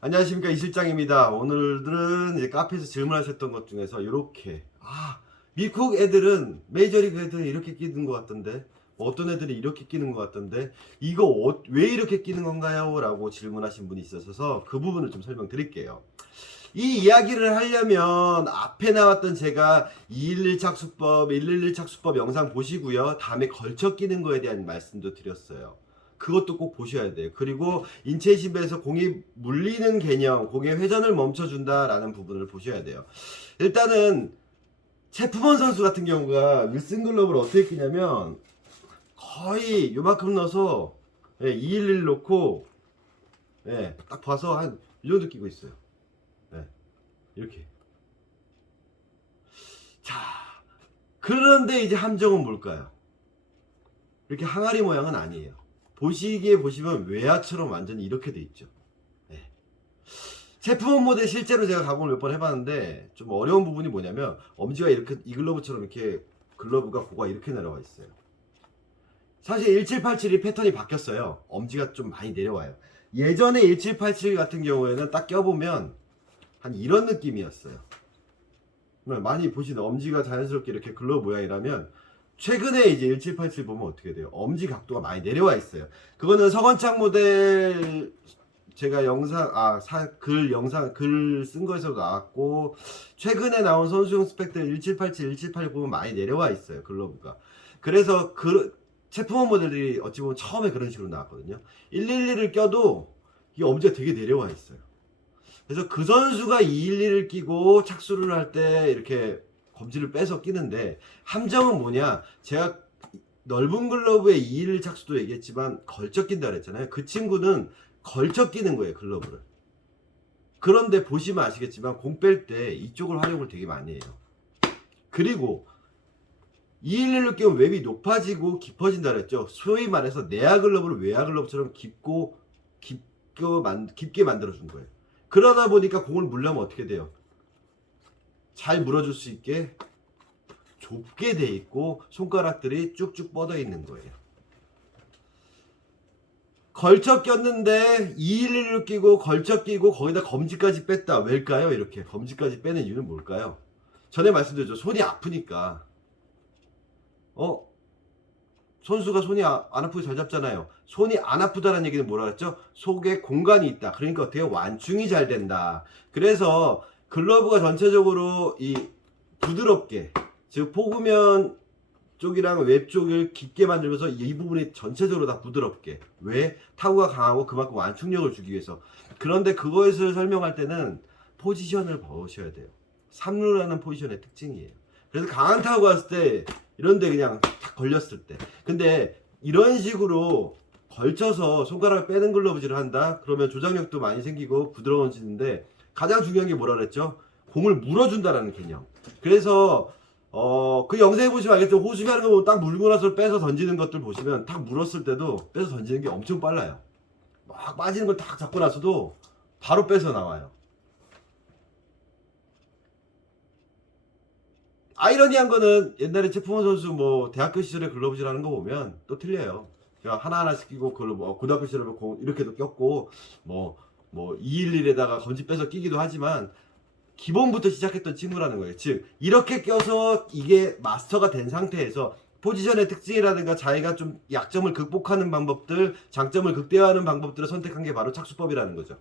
안녕하십니까, 이 실장입니다. 오늘들은 이제 카페에서 질문하셨던 것 중에서 이렇게 미국 애들은 메이저리그 애들은 이렇게 끼는 것 같던데 어떤 애들이 이렇게 끼는 것 같던데 이거 왜 이렇게 끼는 건가요? 라고 질문하신 분이 있어서 그 부분을 좀 설명드릴게요. 이 이야기를 하려면 앞에 나왔던 제가 211 착수법, 111 착수법 영상 보시고요. 다음에 걸쳐 끼는 거에 대한 말씀도 드렸어요. 그것도 꼭 보셔야 돼요. 그리고 인체 심배에서 공이 물리는 개념, 공의 회전을 멈춰준다라는 부분을 보셔야 돼요. 일단은 체프먼 선수 같은 경우가 윌슨 글러브를 어떻게 끼냐면 거의 요만큼 넣어서 211 놓고 딱 봐서 한 이 정도 끼고 있어요. 이렇게. 자, 그런데 이제 함정은 뭘까요? 이렇게 항아리 모양은 아니에요. 보시기에 보시면 외야처럼 완전히 이렇게 돼 있죠. 네. 제품 모델 실제로 제가 가공을 몇 번 해봤는데 좀 어려운 부분이 뭐냐면 엄지가 이렇게 이 글러브처럼 이렇게 글러브가 고가 이렇게 내려와 있어요. 사실 1787이 패턴이 바뀌었어요. 엄지가 좀 많이 내려와요. 예전에 1787 같은 경우에는 딱 껴보면 한 이런 느낌이었어요. 많이 보시는 엄지가 자연스럽게 이렇게 글러브 모양이라면 최근에 이제 1787 보면 어떻게 돼요? 엄지 각도가 많이 내려와 있어요. 그거는 서건창 모델 제가 글 쓴 거에서 나왔고 최근에 나온 선수용 스펙들 1787, 1780 보면 많이 내려와 있어요. 글러브가. 그래서 체프먼 모델들이 어찌 보면 처음에 그런 식으로 나왔거든요. 111을 껴도 이 엄지가 되게 내려와 있어요. 그래서 그 선수가 211을 끼고 착수를 할 때 이렇게 검지를 빼서 끼는데 함정은 뭐냐? 제가 넓은 글러브에 211 착수도 얘기했지만 걸쳐 낀다 그랬잖아요. 그 친구는 걸쳐 끼는 거예요, 글러브를. 그런데 보시면 아시겠지만 공 뺄 때 이쪽을 활용을 되게 많이 해요. 그리고 211로 끼면 웹이 높아지고 깊어진다 그랬죠. 소위 말해서 내야 글러브를 외야 글러브처럼 깊게 만들어준 거예요. 그러다 보니까 공을 물려면 어떻게 돼요? 잘 물어줄 수 있게 좁게 돼 있고 손가락들이 쭉쭉 뻗어 있는 거예요. 걸쳐 꼈는데 211로 끼고 걸쳐 끼고 거기다 검지까지 뺐다. 왜일까요? 이렇게 검지까지 빼는 이유는 뭘까요? 전에 말씀드렸죠. 손이 아프니까. 선수가 손이 안 아프게 잘 잡잖아요. 손이 안 아프다는 얘기는 뭐라 그랬죠? 속에 공간이 있다. 그러니까 어떻게 완충이 잘 된다. 그래서 글러브가 전체적으로 이 부드럽게, 즉 포구면 쪽이랑 웹 쪽을 깊게 만들면서 이 부분이 전체적으로 다 부드럽게. 왜? 타구가 강하고 그만큼 완충력을 주기 위해서. 그런데 그것을 설명할 때는 포지션을 보셔야 돼요. 3루라는 포지션의 특징이에요. 그래서 강한 타구가 왔을 때 이런데 그냥 탁 걸렸을 때. 근데 이런 식으로 걸쳐서 손가락을 빼는 글러브질을 한다? 그러면 조작력도 많이 생기고 부드러워지는데 가장 중요한 게 뭐라 그랬죠? 공을 물어준다라는 개념. 그래서 그 영상에 보시면 알겠죠? 호수비 하는 거 보면 딱 물고 나서 빼서 던지는 것들 보시면 딱 물었을 때도 빼서 던지는 게 엄청 빨라요. 막 빠지는 걸 딱 잡고 나서도 바로 빼서 나와요. 아이러니한 거는 옛날에 체프먼 선수 뭐 대학교 시절에 글러브질 하는 거 보면 또 틀려요. 그냥 하나하나씩 끼고 그걸로 뭐 고등학교 시절에 이렇게도 꼈고 뭐 211에다가 검지 빼서 끼기도 하지만 기본부터 시작했던 친구라는 거예요. 즉 이렇게 껴서 이게 마스터가 된 상태에서 포지션의 특징이라든가 자기가 좀 약점을 극복하는 방법들, 장점을 극대화하는 방법들을 선택한 게 바로 착수법이라는 거죠.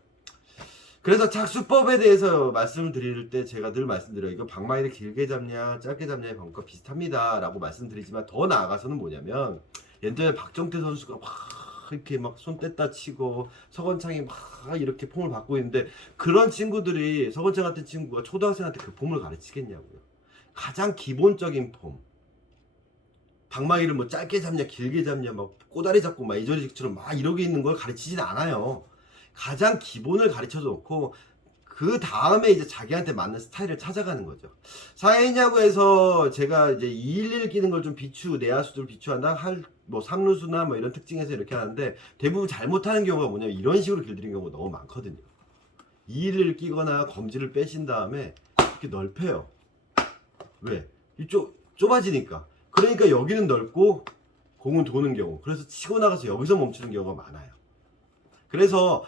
그래서 착수법에 대해서 말씀을 드릴 때 제가 늘 말씀드려요. 이거 방망이를 길게 잡냐 짧게 잡냐의 방법과 비슷합니다 라고 말씀드리지만 더 나아가서는 뭐냐면 예전에 박정태 선수가 막 이렇게 막 손 뗐다 치고 서건창이 막 이렇게 폼을 받고 있는데 그런 친구들이 서건창 같은 친구가 초등학생한테 그 폼을 가르치겠냐고요. 가장 기본적인 폼, 방망이를 뭐 짧게 잡냐 길게 잡냐 막 꼬다리 잡고 막 이저리처럼 막 이러고 있는 걸 가르치진 않아요. 가장 기본을 가르쳐 놓고 그 다음에 이제 자기한테 맞는 스타일을 찾아가는 거죠. 사회인 야구에서 제가 이제 211 끼는 걸 좀 내야수들 비추한다 뭐 3루수나 뭐 이런 특징에서 이렇게 하는데 대부분 잘못하는 경우가 뭐냐면 이런 식으로 길들인 경우가 너무 많거든요. 211 끼거나 검지를 빼신 다음에 이렇게 넓혀요. 왜? 이쪽 좁아지니까. 그러니까 여기는 넓고 공은 도는 경우. 그래서 치고 나가서 여기서 멈추는 경우가 많아요. 그래서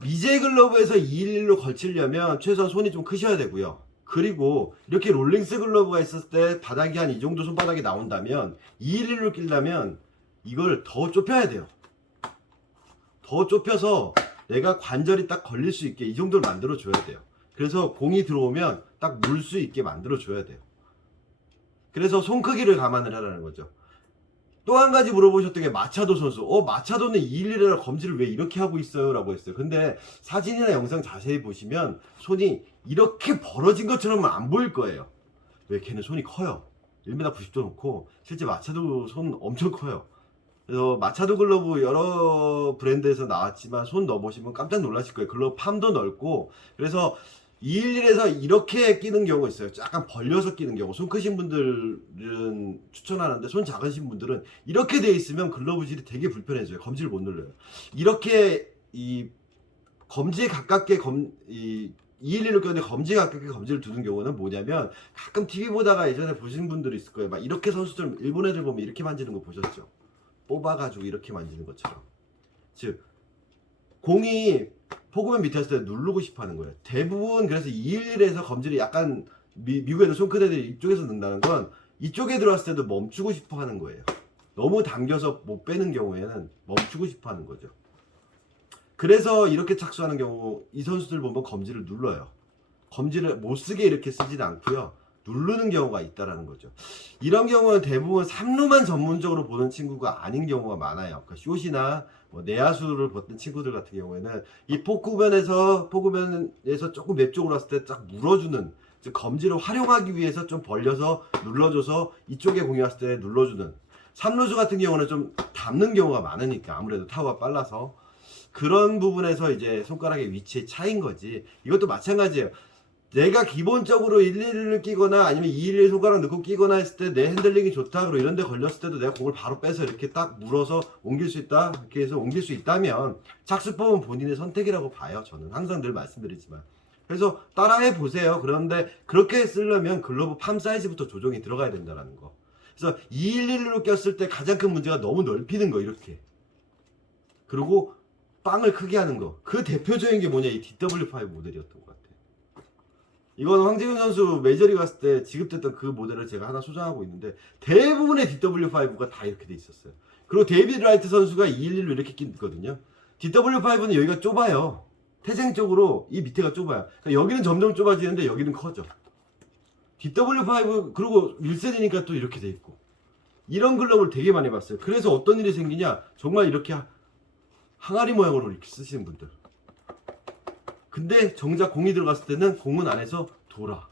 미제 글러브에서 211로 걸치려면 최소한 손이 좀 크셔야 되고요. 그리고 이렇게 롤링스 글러브가 있었을 때 바닥이 한 이 정도 손바닥이 나온다면 211로 끼려면 이걸 더 좁혀야 돼요. 더 좁혀서 내가 관절이 딱 걸릴 수 있게 이 정도를 만들어 줘야 돼요. 그래서 공이 들어오면 딱 물 수 있게 만들어 줘야 돼요. 그래서 손 크기를 감안을 하라는 거죠. 또 한 가지 물어보셨던 게 마차도 선수. 마차도는 211이라 검지를 왜 이렇게 하고 있어요? 라고 했어요. 근데 사진이나 영상 자세히 보시면 손이 이렇게 벌어진 것처럼 안 보일 거예요. 왜? 걔는 손이 커요. 1m 90도 놓고 실제 마차도 손 엄청 커요. 그래서 마차도 글러브 여러 브랜드에서 나왔지만 손 넣어보시면 깜짝 놀라실 거예요. 글러브 팜도 넓고, 그래서 211에서 이렇게 끼는 경우가 있어요. 약간 벌려서 끼는 경우. 손 크신 분들은 추천하는데 손 작으신 분들은 이렇게 돼 있으면 글러브질이 되게 불편해져요. 검지를 못 눌러요. 이렇게 이 검지에 가깝게 211로 꼈는데 검지에 가깝게 검지를 두는 경우는 뭐냐면, 가끔 TV 보다가 예전에 보신 분들이 있을 거예요. 막 이렇게 선수들, 일본 애들 보면 이렇게 만지는 거 보셨죠? 뽑아가지고 이렇게 만지는 것처럼. 즉 공이 포그맨 밑에 있을 때 누르고 싶어 하는 거예요. 대부분 그래서 211에서 검지를 약간 미국 애들 손 큰 애들이 이쪽에서 넣는다는 건 이쪽에 들어왔을 때도 멈추고 싶어 하는 거예요. 너무 당겨서 못 빼는 경우에는 멈추고 싶어 하는 거죠. 그래서 이렇게 착수하는 경우 이 선수들 보면 검지를 눌러요. 검지를 못 쓰게 이렇게 쓰지는 않고요. 누르는 경우가 있다라는 거죠. 이런 경우는 대부분 3루만 전문적으로 보는 친구가 아닌 경우가 많아요. 그러니까 숏이나 뭐 내야수를 보던 친구들 같은 경우에는 이 포크면에서 조금 맵 쪽으로 왔을 때 딱 물어주는, 즉 검지를 활용하기 위해서 좀 벌려서 눌러줘서 이쪽에 공이 왔을 때 눌러주는, 3루수 같은 경우는 좀 닿는 경우가 많으니까 아무래도 타구가 빨라서 그런 부분에서 이제 손가락의 위치의 차이인 거지. 이것도 마찬가지예요. 내가 기본적으로 111을 끼거나 아니면 211 손가락 넣고 끼거나 했을 때 내 핸들링이 좋다, 그리고 이런 데 걸렸을 때도 내가 공을 바로 빼서 이렇게 딱 물어서 옮길 수 있다, 이렇게 해서 옮길 수 있다면 착수법은 본인의 선택이라고 봐요. 저는 항상 늘 말씀드리지만. 그래서 따라해 보세요. 그런데 그렇게 쓰려면 글러브 팜 사이즈부터 조정이 들어가야 된다는 거. 그래서 211로 꼈을 때 가장 큰 문제가 너무 넓히는 거, 이렇게. 그리고 빵을 크게 하는 거. 그 대표적인 게 뭐냐, 이 DW5 모델이었던 것 같아요. 이건 황재균 선수 메이저리그 갔을 때 지급됐던 그 모델을 제가 하나 소장하고 있는데 대부분의 DW5가 다 이렇게 돼 있었어요. 그리고 데이비드 라이트 선수가 211로 이렇게 끼거든요. DW5는 여기가 좁아요. 태생적으로 이 밑에가 좁아요. 그러니까 여기는 점점 좁아지는데 여기는 커져. DW5 그리고 윌센이니까 또 이렇게 돼 있고, 이런 글러브를 되게 많이 봤어요. 그래서 어떤 일이 생기냐, 정말 이렇게 항아리 모양으로 이렇게 쓰시는 분들. 근데 정작 공이 들어갔을 때는 공은 안에서 돌아.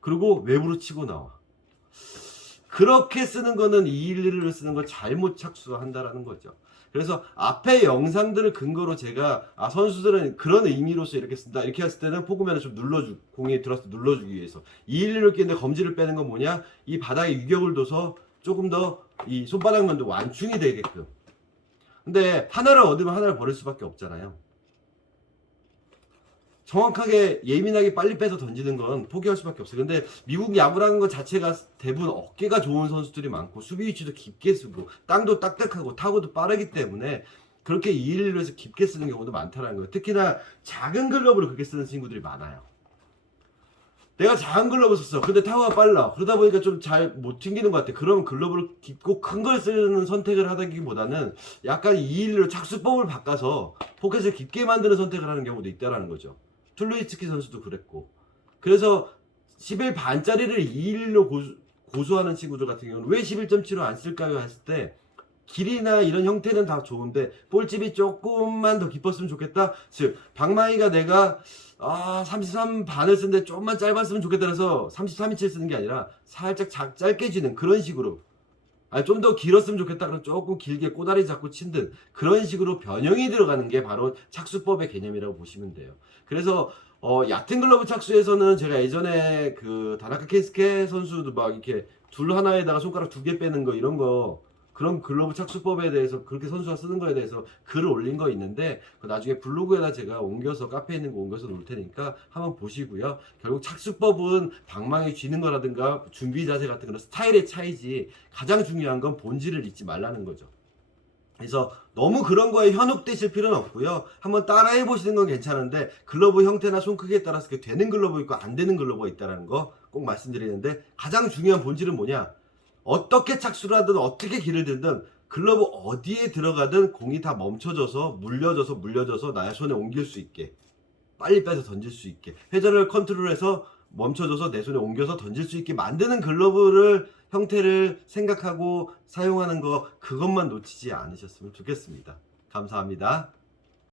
그리고 외부로 치고 나와. 그렇게 쓰는 거는 211을 쓰는 건 잘못 착수한다라는 거죠. 그래서 앞에 영상들을 근거로 제가 선수들은 그런 의미로서 이렇게 쓴다, 이렇게 했을 때는 포그맨을 좀 공에 들어서 눌러주기 위해서 211을 끼는데 검지를 빼는 건 뭐냐, 이 바닥에 유격을 둬서 조금 더 이 손바닥면도 완충이 되게끔. 근데 하나를 얻으면 하나를 버릴 수밖에 없잖아요. 정확하게 예민하게 빨리 빼서 던지는 건 포기할 수밖에 없어요. 근데 미국 야구라는 것 자체가 대부분 어깨가 좋은 선수들이 많고 수비 위치도 깊게 쓰고 땅도 딱딱하고 타구도 빠르기 때문에 그렇게 211로 해서 깊게 쓰는 경우도 많다는 거예요. 특히나 작은 글러브를 그렇게 쓰는 친구들이 많아요. 내가 작은 글러브 썼어. 근데 타구가 빨라. 그러다 보니까 좀 잘 못 튕기는 것 같아. 그러면 글러브를 깊고 큰 걸 쓰는 선택을 하기보다는 약간 211로 착수법을 바꿔서 포켓을 깊게 만드는 선택을 하는 경우도 있다는 거죠. 툴루이츠키 선수도 그랬고. 그래서 11 반짜리를 211로 고수하는 친구들 같은 경우는 왜 11.75 안 쓸까요? 했을 때 길이나 이런 형태는 다 좋은데 볼집이 조금만 더 깊었으면 좋겠다. 즉 방망이가 내가 33 반을 쓰는데 조금만 짧았으면 좋겠다 해서 33인치를 쓰는 게 아니라 살짝 짧게 쥐는 그런 식으로, 좀 더 길었으면 좋겠다 그럼 조금 길게 꼬다리 잡고 친든 그런 식으로 변형이 들어가는 게 바로 착수법의 개념이라고 보시면 돼요. 그래서 얕은 글러브 착수에서는 제가 예전에 그 다나카 케이스케 선수도 막 이렇게 둘 하나에다가 손가락 2개 빼는 거, 이런 거, 그런 글러브 착수법에 대해서 그렇게 선수가 쓰는 거에 대해서 글을 올린 거 있는데 나중에 블로그에다 제가 옮겨서 카페에 있는 거 옮겨서 놓을 테니까 한번 보시고요. 결국 착수법은 방망이 쥐는 거라든가 준비 자세 같은 거는 스타일의 차이지 가장 중요한 건 본질을 잊지 말라는 거죠. 그래서 너무 그런 거에 현혹되실 필요는 없고요. 한번 따라해 보시는 건 괜찮은데 글러브 형태나 손 크기에 따라서 되는 글러브 있고 안 되는 글러브가 있다는 거 꼭 말씀드리는데, 가장 중요한 본질은 뭐냐? 어떻게 착수를 하든 어떻게 길을 들든 글러브 어디에 들어가든 공이 다 멈춰져서 물려져서 나의 손에 옮길 수 있게, 빨리 빼서 던질 수 있게, 회전을 컨트롤해서 멈춰져서 내 손에 옮겨서 던질 수 있게 만드는 글러브를 형태를 생각하고 사용하는 거, 그것만 놓치지 않으셨으면 좋겠습니다. 감사합니다.